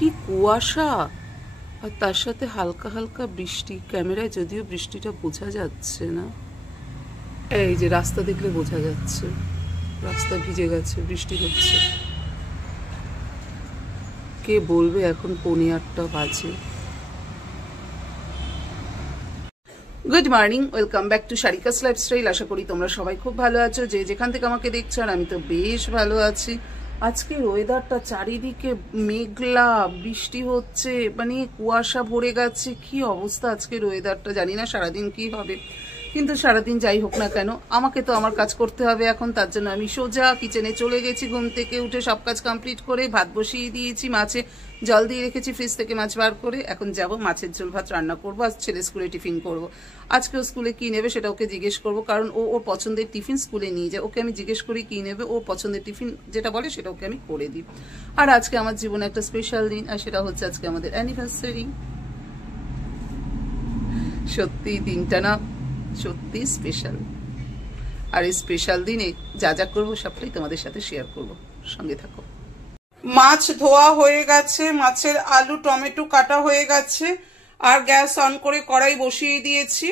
কি কুয়াশা আর তার সাথে হালকা হালকা বৃষ্টি। ক্যামেরায় যদিও বৃষ্টিটা বোঝা যাচ্ছে না, এই যে রাস্তা দেখলে বোঝা যাচ্ছে রাস্তা ভিজে গেছে, বৃষ্টি হচ্ছে। কে বলবে এখন 7:45 বাজে। Good morning, welcome back to Sarika's lifestyle. আশা করি তোমরা সবাই খুব ভালো আছো, যে যেখান থেকে আমাকে দেখছো। আর আমি তো বেশ ভালো আছি। আজকের ওয়েদারটা চারিদিকে মেঘলা, বৃষ্টি হচ্ছে, মানে কুয়াশা ভরে গেছে। কি অবস্থা আজকের ওয়েদারটা, জানি না সারাদিন কি হবে, কিন্তু সারাদিন যাই হোক না কেন আমাকে তো আমার কাজ করতে হবে এখন। তার জন্য আমি সোজা কিচেনে চলে গেছি। ঘুম থেকে উঠে সব কাজ কমপ্লিট করে ভাত বসিয়ে দিয়েছি, মাছে জল দিয়ে রেখেছি ফ্রিজ থেকে মাছ বার করে। এখন যাব মাছের ঝোল ভাত রান্না করবো, আজ ছেলে স্কুলে টিফিন করব। আজকেও স্কুলে কি নেবে সেটা ওকে জিজ্ঞেস করবো, কারণ ও ওর পছন্দের টিফিন স্কুলে নিয়ে যায়। ওকে আমি জিজ্ঞেস করি কি নেবে, ওর পছন্দের টিফিন যেটা বলে সেটা ওকে আমি করে দিই। আর আজকে আমার জীবনে একটা স্পেশাল দিন, আর সেটা হচ্ছে আজকে আমাদের অ্যানিভার্সারি। সত্যি দিনটা না সত্যি স্পেশাল। আর এই স্পেশাল দিনে যা যা করবো সবটাই তোমাদের সাথে শেয়ার করব, সঙ্গে থাকো। মাছ ধোয়া হয়ে গেছে, মাছের আলু টমেটো কাটা হয়ে গেছে, আর গ্যাস অন করে কড়াই বসিয়ে দিয়েছি।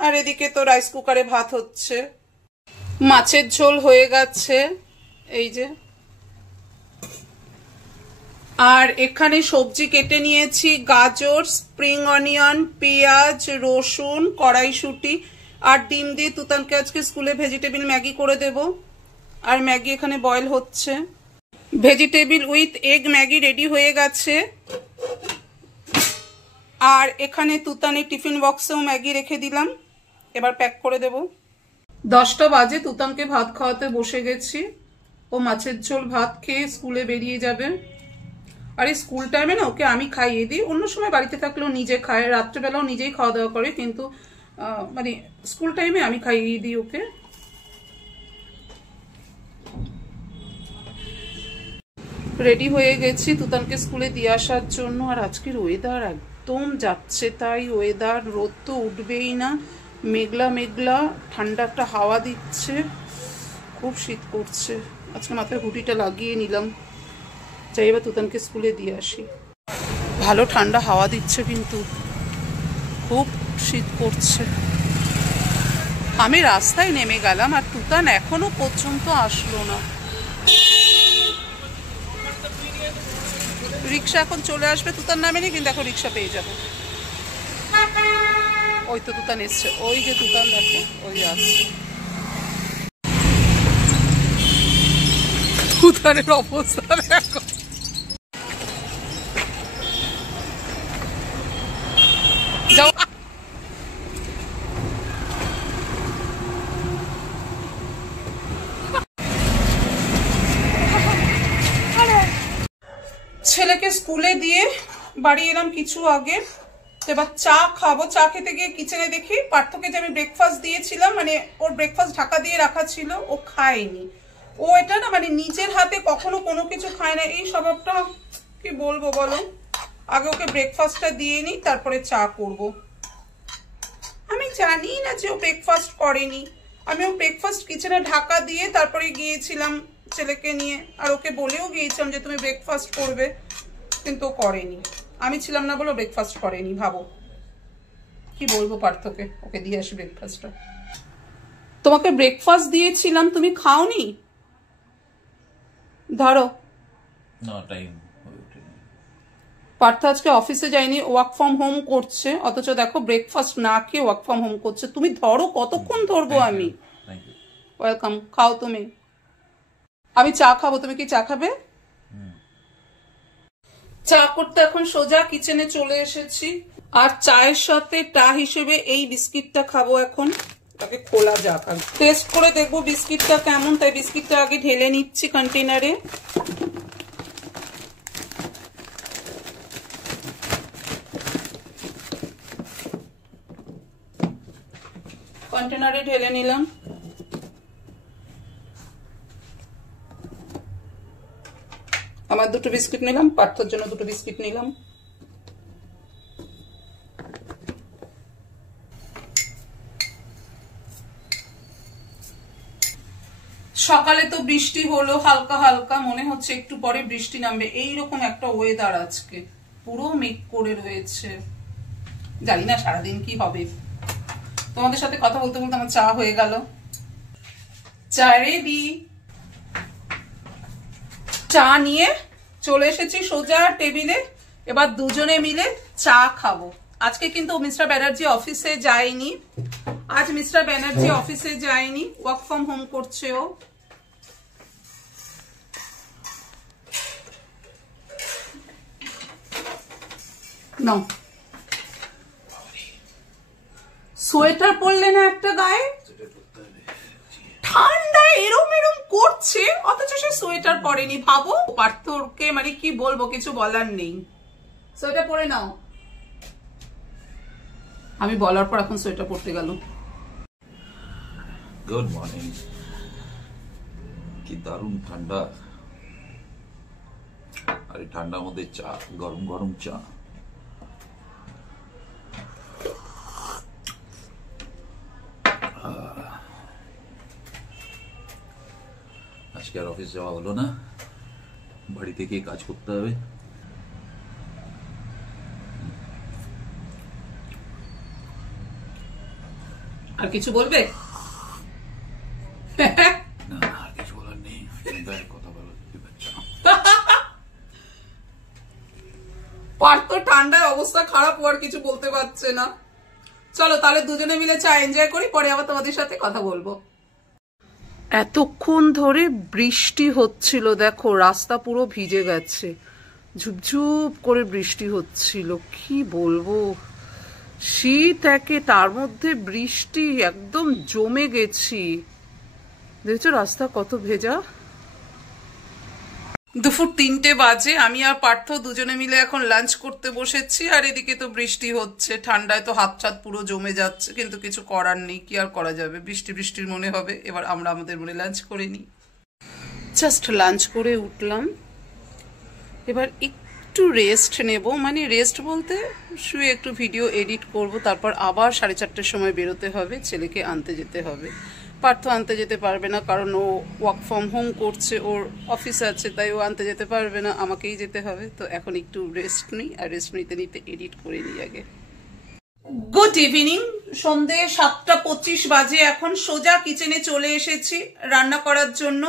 আর এদিকে তো রাইস কুকারে ভাত হচ্ছে। মাছের ঝোল হয়ে গেছে এই যে। আর এখানে সবজি কেটে নিয়েছি, গাজর, স্প্রিং অনিয়ন, পেঁয়াজ, রসুন, কড়াইশুঁটি আর ডিম দিয়ে তুতানকে আজকে স্কুলে ভেজিটেবিল ম্যাগি করে দেব। আর ম্যাগি এখানে বয়েল হচ্ছে। Vegetable with egg Maggi ready হয়ে গেছে। আর এখানে তুতানের টিফিন বক্সেও ম্যাগি রেখে দিলাম, এবার প্যাক করে দেব। 10টা বাজে, তুতানকে ভাত খাওয়াতে বসে গেছি। ও মাছের ঝোল ভাত খেয়ে স্কুলে বেরিয়ে যাবে। আর এই স্কুল টাইমে না ওকে আমি খাইয়ে দিই, অন্য সময় বাড়িতে থাকলেও নিজে খায়, রাত্রেবেলাও নিজেই খাওয়া দাওয়া করে, কিন্তু মানে স্কুল টাইমে আমি খাইয়ে দিই ওকে। রেডি হয়ে গেছি তুতানকে স্কুলে দিয়ে আসার জন্য। আর আজকের ওয়েদার একদম যাচ্ছে তাই ওয়েদার, রোদ তো উঠবেই না, মেঘলা মেঘলা, ঠান্ডা একটা হাওয়া দিচ্ছে, খুব শীত করছে। আজকে মাথায় হুডিটা লাগিয়ে নিলাম। যাই এবার তুতানকে স্কুলে দিয়ে আসি। ভালো ঠান্ডা হাওয়া দিচ্ছে, কিন্তু খুব শীত করছে। আমি রাস্তায় নেমে গেলাম আর তুতান এখনো পর্যন্ত আসলো না। রিক্সা এখন চলে আসবে, তুতান নামেনি, কিন্তু এখন রিক্সা পেয়ে যাবো। ওই তো তুতান এসছে, ওই যে তুতান দেখো, ওই আসছে। তুতানের অবস্থা দেখো। যাও। ছেলেকে স্কুলে দিয়ে বাড়ি এলাম কিছু আগে। এবার চা খাবো। চা খেতে গিয়ে কিচেনে দেখি পার্থকে যে আমি ব্রেকফাস্ট দিয়েছিলাম, মানে ওর ব্রেকফাস্ট ঢাকা দিয়ে রাখা ছিল, ও খায়নি। ও এটা না মানে নিজের হাতে কখনো কোনো কিছু খায় না, এই স্বভাবটা কি বলবো বলো। আগে ওকে ব্রেকফাস্টটা দিয়ে নিই, তারপরে চা করব। আমি জানি না যে ও ব্রেকফাস্ট করেনি। আমি ও ব্রেকফাস্ট কিচেনে ঢাকা দিয়ে তারপরে গিয়েছিলাম ছেলেকে নিয়ে, আর ওকে বলেও গিয়েছিলাম যে তুমি ব্রেকফাস্ট করবে, কিন্তু ও করেনি। আমি ছিলাম না বলে ব্রেকফাস্ট করেনি। ভাবো কি বলবো পার্থকে, ওকে দিয়ে আসি ব্রেকফাস্টটা। তোমাকে ব্রেকফাস্ট দিয়েছিলাম, তুমি খাওনি। ধরো। পার্থ আজকে অফিসে যায়নি, ওয়ার্ক ফ্রম হোম করছে, অথচ দেখো ব্রেকফাস্ট না খেয়ে ওয়ার্ক ফ্রম হোম করছে। তুমি ধরো, কতক্ষণ ধরবো আমি। ওয়েলকাম, খাও তুমি। আমি চা খাবো, তুমি কি চা খাবে? চা করতে এখন সোজা কিচেনে চলে এসেছি। আর চায়ের সাথে টা হিসেবে এই বিস্কিটটা খাবো এখন। তাকে খোলা যাক, টেস্ট করে দেখবো বিস্কিটটা কেমন, তাই বিস্কিটটা আগে ঢেলে নিচ্ছি কন্টেনারে। কন্টেনারে ঢেলে নিলাম। আমার 2টো বিস্কিট নিলাম, পার্থর জন্য 2টো বিস্কিট নিলাম। সকালে তো বৃষ্টি হলো হালকা হালকা, মনে হচ্ছে একটু পরে বৃষ্টি নামবে, এইরকম একটা ওয়েদার আজকে, পুরো মেঘ করে রয়েছে। জানি না সারাদিন কি হবে। তোমাদের সাথে কথা বলতে বলতে আমার চা হয়ে গেল। চা রেডি। চা নিয়ে চলে এসেছি সোজা টেবিলে, এবার দুজনে মিলে চা খাবো। আজকে কিন্তু মিস্টার ব্যানার্জি অফিসে যায়নি, আজ মিস্টার ব্যানার্জি অফিসে যায়নি, ওয়ার্ক ফ্রম হোম করছে ও। নাও, সোয়েটার পরলে না একটা গায়ে, ঠান্ডা এরম এরম করছে অথচ সে সোয়েটার পরেনি। ভাবো পার্থকে, মানে কি বলবো, কিছু বলার নেই। সোয়েটার পরে নাও। আমি বলার পর এখন সোয়েটার পরতে গেল। Good morning. কি দারুণ ঠান্ডা, আর এই ঠান্ডার মধ্যে চা, গরম গরম চা। আজকে আর অফিস যাওয়া হলো না, বাড়ি থেকে কাজ করতে হবে। আর কিছু বলবে? না, আর কিছু বলার নেই, কথা বলার পার্থ ঠান্ডায় অবস্থা খারাপ, হওয়ার কিছু বলতে পারছে না। চলো তাহলে দুজনে মিলে চা এনজয় করি, পরে আবার তোমাদের সাথে কথা বলবো। এতক্ষণ ধরে বৃষ্টি হচ্ছিল, দেখো রাস্তা পুরো ভিজে গেছে, ঝুপঝুপ করে বৃষ্টি হচ্ছিল। কি বলবো, শীত একে, তার মধ্যে বৃষ্টি, একদম জমে গেছি। দেখছো রাস্তা কত ভেজা। দুপুর 3টে বাজে, আমি আর পার্থ দুজনে মিলে এখন লাঞ্চ করতে বসেছি, আর এদিকে তো বৃষ্টি হচ্ছে, ঠান্ডায় তো হাত ছাত পুরো জমে যাচ্ছে, কিন্তু কিছু করার নেই, কি আর করা যাবে, বৃষ্টি বৃষ্টির মনে হবে। এবার আমরা আমাদের মনে লাঞ্চ করে নিই। জাস্ট লাঞ্চ করে উঠলাম, এবার একটু রেস্ট নেব, মানে রেস্ট বলতে শুয়ে একটু ভিডিও এডিট করব, তারপর আবার 4:30টার সময় বেরোতে হবে, ছেলেকে আনতে যেতে হবে। পার্থ আনতে যেতে পারবে না, কারণ ও ওয়ার্ক ফ্রম হোম করছে, ওর অফিস আছে, তাই ও আনতে যেতে পারবে না, আমাকেই যেতে হবে। তো এখন একটু রেস্ট নিই, আর রেস্ট নিতে নিতে এডিট করে নিই আগে। গুড ইভিনিং, সন্ধে 7:25 বাজে, এখন সোজা কিচেনে চলে এসেছি রান্না করার জন্য।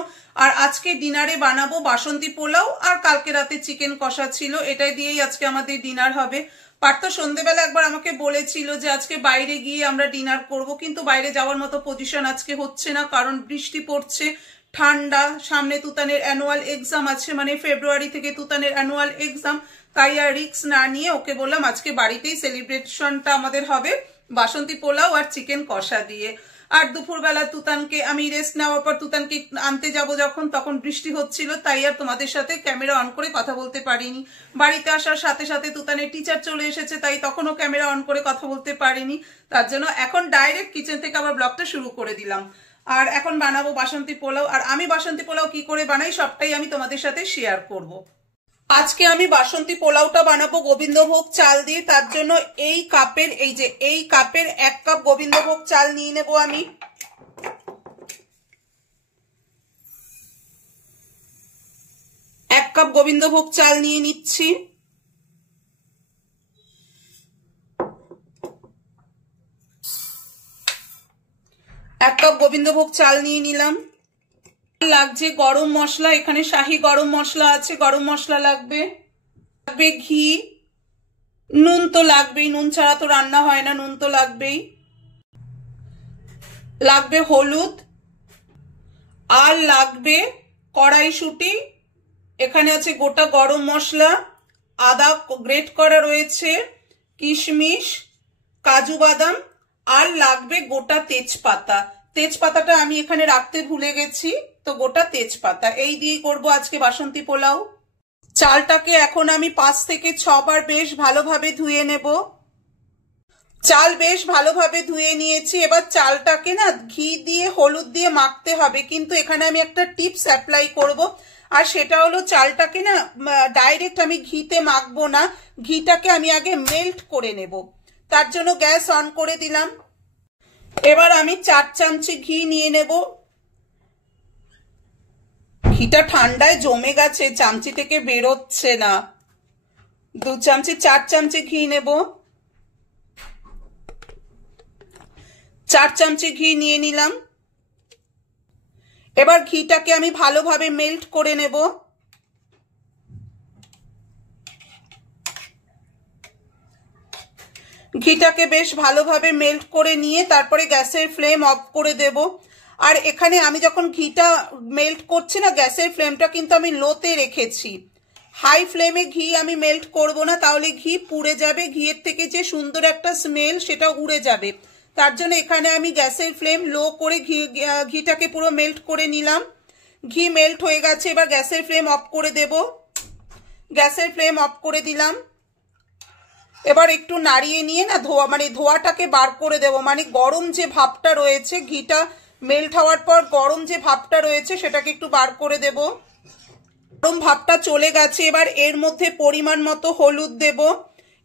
আর আজকে ডিনারে বানাবো বাসন্তী পোলাও, আর কালকে রাতে চিকেন কষা ছিল, এটাই দিয়েই আজকে আমাদের ডিনার হবে। পার্থ সন্ধেবেলা একবার আমাকে বলেছিল যে আজকে বাইরে গিয়ে আমরা ডিনার করব, কিন্তু বাইরে যাওয়ার মতো পজিশন আজকে হচ্ছে না, কারণ বৃষ্টি পড়ছে, ঠান্ডা, সামনে তুতানের অ্যানুয়াল এক্সাম আছে, মানে ফেব্রুয়ারি থেকে তুতানের অ্যানুয়াল এক্সাম, তাই আর রিস্ক না নিয়ে ওকে বললাম আজকে বাড়িতেই সেলিব্রেশনটা আমাদের হবে বাসন্তী পোলাও আর চিকেন কষা দিয়ে। আর দুপুরবেলা তুতানকে আমি রেস্ট নেওয়ার পর তুতানকে আনতে যাব যখন, তখন বৃষ্টি হচ্ছিল, তাই আর তোমাদের সাথে ক্যামেরা অন করে কথা বলতে পারিনি। বাড়িতে আসার সাথে সাথে তুতানের টিচার চলে এসেছে, তাই তখনও ক্যামেরা অন করে কথা বলতে পারিনি। তার জন্য এখন ডাইরেক্ট কিচেন থেকে আবার ব্লগটা শুরু করে দিলাম। আর এখন বানাবো বাসন্তী পোলাও, আর আমি বাসন্তী পোলাও কি করে বানাই সবটাই আমি তোমাদের সাথে শেয়ার করব। আজকে আমি বাসন্তী পোলাওটা বানাবো গোবিন্দভোগ চাল দিয়ে, তার জন্য এই কাপের, এই কাপের 1 কাপ গোবিন্দভোগ চাল নিয়ে নেব আমি। এক কাপ গোবিন্দভোগ চাল নিয়ে নিচ্ছি। এক কাপ গোবিন্দভোগ চাল নিয়ে নিলাম। লাগছে গরম মশলা, এখানে শাহি গরম মশলা আছে, গরম মশলা লাগবে, লাগবে ঘি, নুন তো লাগবেই, নুন ছাড়া তো রান্না হয় না, নুন তো লাগবেই, লাগবে হলুদ, আর লাগবে কড়াইশুঁটি, এখানে আছে গোটা গরম মশলা, আদা গ্রেট করা রয়েছে, কিশমিশ, কাজু বাদাম, আর লাগবে গোটা তেজপাতা। তেজপাতাটা আমি এখানে রাখতে ভুলে গেছি, তো গোটা তেজপাতা এই দিয়ে করব আজকে বাসন্তী পোলাও। চালটাকে এখন আমি 5 থেকে 6 বার বেশ ভালোভাবে ধুয়ে নেব। চাল বেশ ভালোভাবে ধুয়ে নিয়েছি, এবার চালটাকে না ঘি দিয়ে হলুদ দিয়ে মাখতে হবে, কিন্তু এখানে আমি একটা টিপস অ্যাপ্লাই করব, আর সেটা হলো চালটাকে না ডাইরেক্ট আমি ঘিতে মাখবো না, ঘিটাকে আমি আগে মেল্ট করে নেব। তার জন্য গ্যাস অন করে দিলাম। এবার আমি 4 চামচি ঘি নিয়ে নেব। ঘিটা ঠান্ডায় জমে গেছে, চামচি থেকে বেরোচ্ছে না। 2 চামচি 4 চামচি ঘি নেব। 4 চামচি ঘি নিয়ে নিলাম। এবার ঘিটাকে আমি ভালোভাবে মেল্ট করে নেব। ঘিটাকে বেশ ভালোভাবে মেল্ট করে নিয়ে তারপরে গ্যাসের ফ্লেম অফ করে দেব। আর এখানে আমি যখন ঘিটা মেল্ট করছি না, গ্যাসের ফ্লেমটা কিন্তু আমি লোতে রেখেছি। হাই ফ্লেমে ঘি আমি মেল্ট করব না, তাহলে ঘি পুড়ে যাবে, ঘিয়ের থেকে যে সুন্দর একটা স্মেল সেটা উড়ে যাবে। তার জন্য এখানে আমি গ্যাসের ফ্লেম লো করে ঘিটাকে পুরো মেল্ট করে নিলাম। ঘি মেল্ট হয়ে গেছে, এবার গ্যাসের ফ্লেম অফ করে দেব। গ্যাসের ফ্লেম অফ করে দিলাম। এবার একটু নাড়িয়ে নিয়ে না ধোয়াটাকে বার করে দেব, মানে গরম যে ভাবটা রয়েছে, ঘিটা মেল্ট হওয়ার পর গরম যে ভাবটা রয়েছে সেটাকে একটু বার করে দেব। গরম ভাবটা চলে গেছে। এবার এর মধ্যে পরিমাণ মতো হলুদ দেব।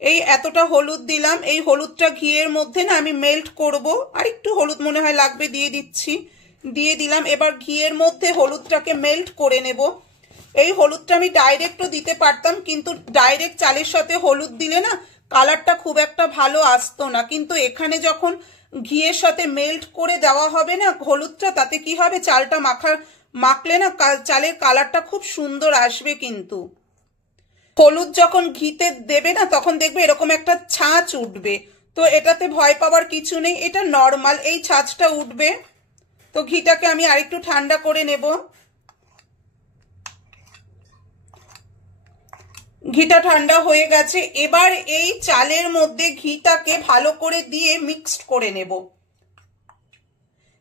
এই এতটা হলুদ দিলাম। এই হলুদটা ঘিয়ের মধ্যে না আমি মেল্ট করব। আর একটু হলুদ মনে হয় লাগবে, দিয়ে দিচ্ছি। দিয়ে দিলাম। এবার ঘিয়ের মধ্যে হলুদটাকে মেল্ট করে নেব। এই হলুদটা আমি ডাইরেক্টও দিতে পারতাম, কিন্তু ডাইরেক্ট চালের সাথে হলুদ দিলে না কালারটা খুব একটা ভালো আসতো না। কিন্তু এখানে যখন ঘিয়ের সাথে মেল্ট করে দেওয়া হবে না হলুদটা, তাতে কি হবে, চালটা মাখলে না চালের কালারটা খুব সুন্দর আসবে। কিন্তু হলুদ যখন ঘিতে দেবে না তখন দেখবে এরকম একটা ছাঁচ উঠবে। তো এটাতে ভয় পাওয়ার কিছু নেই, এটা নর্মাল, এই ছাঁচটা উঠবে। তো ঘিটাকে আমি আরেকটু ঠান্ডা করে নেব। ঘিটা ঠান্ডা হয়ে গেছে। এবার এই চালের মধ্যে ঘিটাকে ভালো করে দিয়ে মিক্সড করে নেব।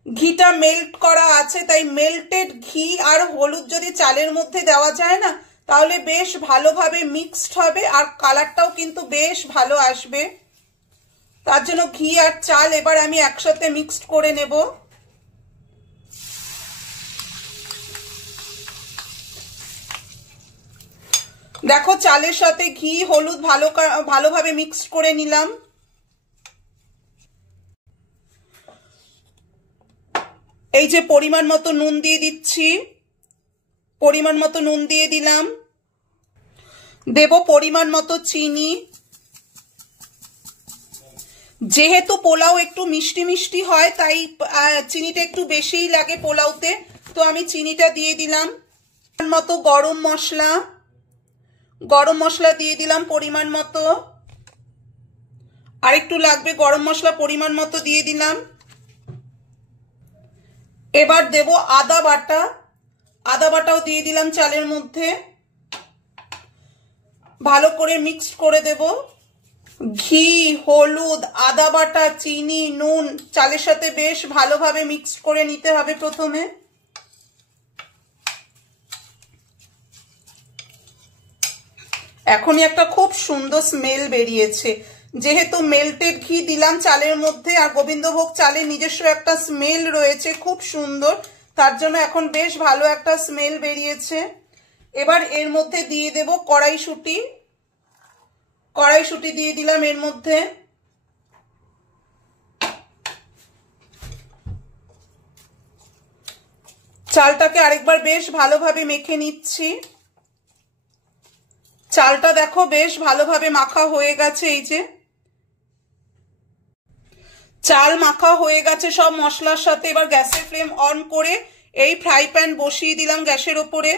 ঘিটা মেল্ট করা আছে, তাই মেল্টেড ঘি আর হলুদ যদি চালের মধ্যে দেওয়া যায় না তাহলে বেশ ভালোভাবে মিক্সড হবে, আর কালারটাও কিন্তু বেশ ভালো আসবে। তার জন্য ঘি আর চাল এবার আমি একসাথে মিক্সড করে নেব। দেখো চালের সাথে ঘি হলুদ ভালোভাবে মিক্সড করে নিলাম। এই যে পরিমাণ মতো নুন দিয়ে দিচ্ছি। পরিমাণ মতো নুন দিয়ে দিলাম। দেব পরিমাণ মতো চিনি। যেহেতু পোলাও একটু মিষ্টি মিষ্টি হয় তাই চিনিটা একটু বেশিই লাগে পোলাওতে, তো আমি চিনিটা দিয়ে দিলাম। মতো গরম মশলা দিয়ে দিলাম পরিমাণ মতো। আরেকটু লাগবে, গরম মশলা পরিমাণ মতো দিয়ে দিলাম। এবার দেব আদা বাটাও দিয়ে দিলাম চালের মধ্যে। ভালো করে মিক্স করে দেব। ঘি, হলুদ, আদা বাটা, চিনি, নুন চালের সাথে বেশ ভালোভাবে মিক্স করে নিতে হবে প্রথমে। এখনই একটা খুব সুন্দর স্মেল বেরিয়েছে। যেহেতু মেল্টেড ঘি দিলাম চালের মধ্যে আর গোবিন্দভোগ চালের নিজস্ব একটা স্মেল রয়েছে খুব সুন্দর, তার জন্য এখন বেশ ভালো একটা স্মেল বেরিয়েছে। এবার এর মধ্যে দিয়ে দেব কড়াইশুঁটি দিয়ে দিলাম এর মধ্যে। চালটাকে আরেকবার বেশ ভালোভাবে মেখে নিচ্ছি। চালটা দেখো বেশ ভালোভাবে মাখা হয়ে গেছে। এই যে চাল মাখা হয়ে গেছে সব মশলার সাথে। এবার গ্যাসের ফ্লেম অন করে এই ফ্রাই প্যান বসিয়ে দিলাম গ্যাসের ওপরে।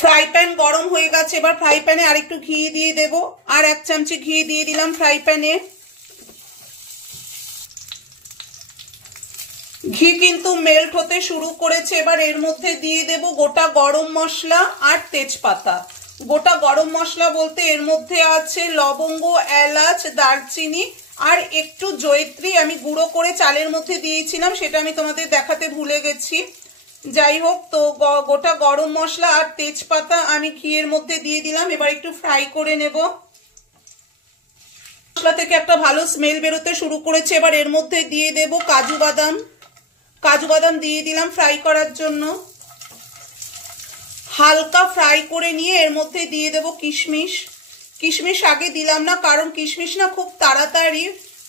ফ্রাই প্যান গরম হয়ে গেছে। এবার ফ্রাই প্যানে আরেকটু ঘি দিয়ে দেব। আর 1 চামচি ঘি দিয়ে দিলাম ফ্রাই প্যানে। ঘি কিন্তু মেল্ট হতে শুরু করেছে। এবার এর মধ্যে দিয়ে দেব গোটা গরম মশলা আর তেজপাতা। গোটা গরম মশলা বলতে এর মধ্যে আছে লবঙ্গ, এলাচ, দারচিনি আর একটু জয়িত্রী আমি গুঁড়ো করে চালের মধ্যে দিয়েছিলাম, সেটা আমি তোমাদের দেখাতে ভুলে গেছি। যাই হোক, তো গোটা গরম মশলা আর তেজপাতা আমি ঘিয়ের মধ্যে দিয়ে দিলাম। এবার একটু ফ্রাই করে নেব। মশলা থেকে একটা ভালো স্মেল বেরোতে শুরু করেছে। এবার এর মধ্যে দিয়ে দেব কাজু বাদাম দিয়ে দিলাম ফ্রাই করার জন্য। হালকা ফ্রাই করে নিয়ে এর মধ্যে দিয়ে দেব কিশমিশ আগে দিলাম না, কারণ কিশমিশ না খুব তাড়াতাড়ি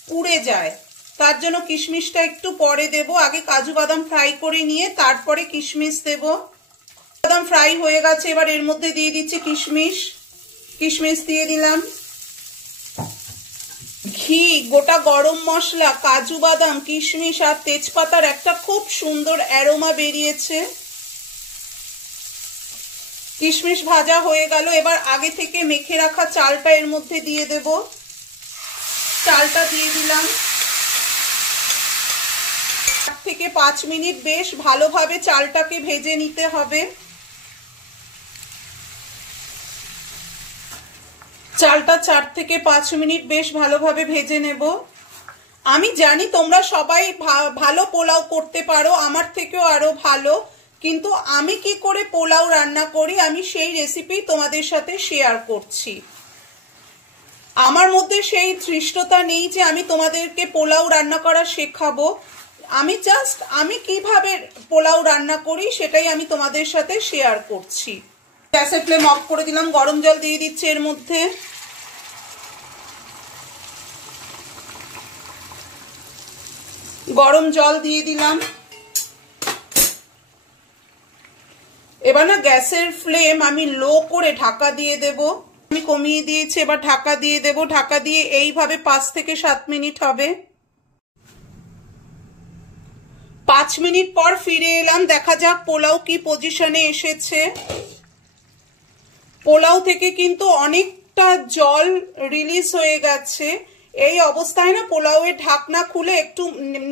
পুড়ে যায়, তার জন্য কিশমিশটা একটু পরে দেব। আগে কাজু বাদাম ফ্রাই করে নিয়ে তারপরে কিশমিশ দেব। বাদাম ফ্রাই হয়ে গেছে। এবার এর মধ্যে দিয়ে দিচ্ছি কিশমিশ। কিশমিশ দিয়ে দিলাম, ঘি, গোটা গরম মশলা, কাজু বাদাম, কিশমিশ আর তেজপাতার একটা খুব সুন্দর অ্যারোমা বেরিয়েছে। কিশমিশ ভাজা হয়ে গেল। এবার আগে থেকে মেখে রাখা চালটা এর মধ্যে দিয়ে দেব। চালটা দিয়ে দিলাম। 4 থেকে 5 মিনিট বেশ ভালোভাবে চালটাকে ভেজে নিতে হবে। চালটা 4 থেকে 5 মিনিট বেশ ভালোভাবে ভেজে নেব। আমি জানি তোমরা সবাই ভালো পোলাও করতে পারো, আমার থেকেও আরো ভালো, কিন্তু আমি কি করে পোলাও রান্না করি আমি সেই রেসিপি তোমাদের সাথে শেয়ার করছি। আমার মধ্যে সেই ধৃষ্টতা নেই যে আমি তোমাদেরকে পোলাও রান্না করা শেখাবো। আমি কিভাবে পোলাও রান্না করি সেটাই আমি তোমাদের সাথে শেয়ার করছি। গ্যাসের ফ্লেম অফ করে দিলাম। গরম জল দিয়ে দিচ্ছি এর মধ্যে। গরম জল দিয়ে দিলাম। এবার না গ্যাসের ফ্লেম আমি লো করে ঢাকা দিয়ে দেব। আমি কমিয়ে দিয়েছি, এবার ঢাকা দিয়ে দেব। ঢাকা দিয়ে এইভাবে 5 থেকে 7 মিনিট হবে। 5 মিনিট পর ফিরে এলাম। দেখা যাক পোলাও কি পজিশনে এসেছে। পোলাও থেকে কিন্তু অনেকটা জল রিলিজ হয়ে গেছে। এই অবস্থায় না পোলাওয়ের ঢাকনা খুলে একটু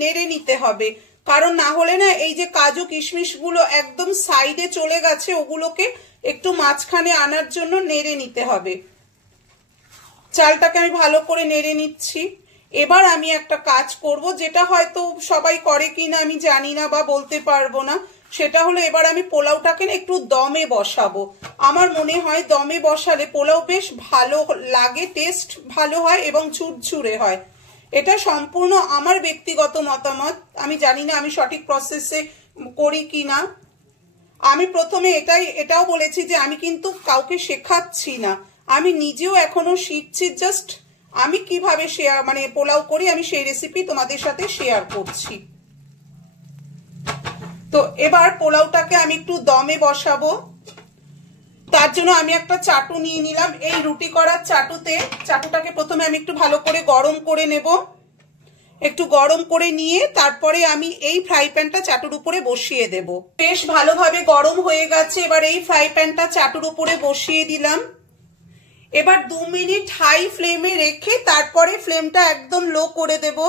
নেড়ে নিতে হবে, কারণ না হলে না এই যে কাজু কিশমিশ গুলো একদম সাইডে চলে গেছে, ওগুলোকে একটু মাঝখানে আনার জন্য নেড়ে নিতে হবে। চালটাকে আমি ভালো করে নেড়ে নিচ্ছি। এবার আমি একটা কাজ করব, যেটা হয়তো সবাই করে কিনা আমি জানি না বা বলতে পারবো না। সেটা হলো এবার আমি পোলাওটাকে না একটু দমে বসাবো। আমার মনে হয় দমে বসালে পোলাও বেশ ভালো লাগে, টেস্ট ভালো হয় এবং ঝুরঝুরে হয়। এটা সম্পূর্ণ আমার ব্যক্তিগত মতামত। আমি জানি না আমি সঠিক প্রসেসে করি কিনা। আমি প্রথমে এটাও বলেছি যে আমি কিন্তু কাউকে শেখাচ্ছি না, আমি নিজেও এখনো শিখছি। জাস্ট আমি কিভাবে পোলাও করি আমি সেই রেসিপি তোমাদের সাথে শেয়ার করছি। তো এবার পোলাওটাকে আমি একটু দমে বসাবো। তার জন্য আমি একটা চাটু নিয়ে নিলাম। এই রুটি করার চাটুটাকে প্রথমে আমি একটু ভালো করে গরম করে নেব। একটু গরম করে নিয়ে তারপরে আমি এই ফ্রাই প্যানটা চাটুর উপরে বসিয়ে দেব। বেশ ভালোভাবে গরম হয়ে গেছে। এবার এই ফ্রাই প্যানটা চাটুর উপরে বসিয়ে দিলাম। এবার 2 মিনিট হাই ফ্লেমে রেখে তারপরে ফ্লেমটা একদম লো করে দেব।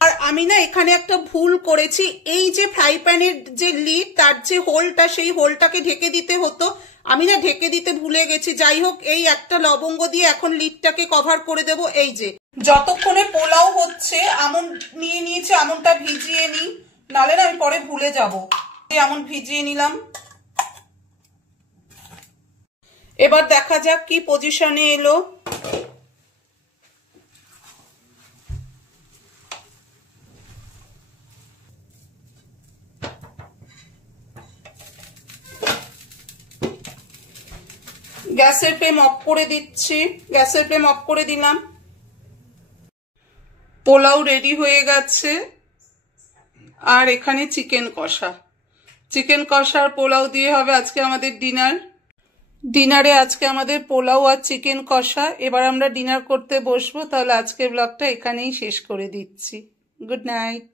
আর আমি না এখানে একটা ভুল করেছি। এই যে ফ্রাই প্যানের যে লিড, তার যে হোলটা, সেই হোলটাকে ঢেকে দিতে হতো, আমি না ঢেকে দিতে ভুলে গেছি। যাই হোক, এই একটা লবঙ্গ দিয়ে এখন লিডটাকে কভার করে দেব। এই যে যতক্ষণে পোলাও হচ্ছে আমন নিয়ে নিয়েছি, আমনটা ভিজিয়ে নিই, নাহলে না আমি পরে ভুলে যাব। আমন ভিজিয়ে নিলাম। এবার দেখা যাক কি পজিশনে এলো। গ্যাসের ফ্লেম অফ করে দিচ্ছি। গ্যাসের ফ্লেম অফ করে দিলাম। পোলাও রেডি হয়ে গেছে। আর এখানে চিকেন কষা আর পোলাও দিয়ে হবে আজকে আমাদের ডিনারে আজকে আমাদের পোলাও আর চিকেন কষা। এবার আমরা ডিনার করতে বসবো। তাহলে আজকের ব্লগটা এখানেই শেষ করে দিচ্ছি। Good night.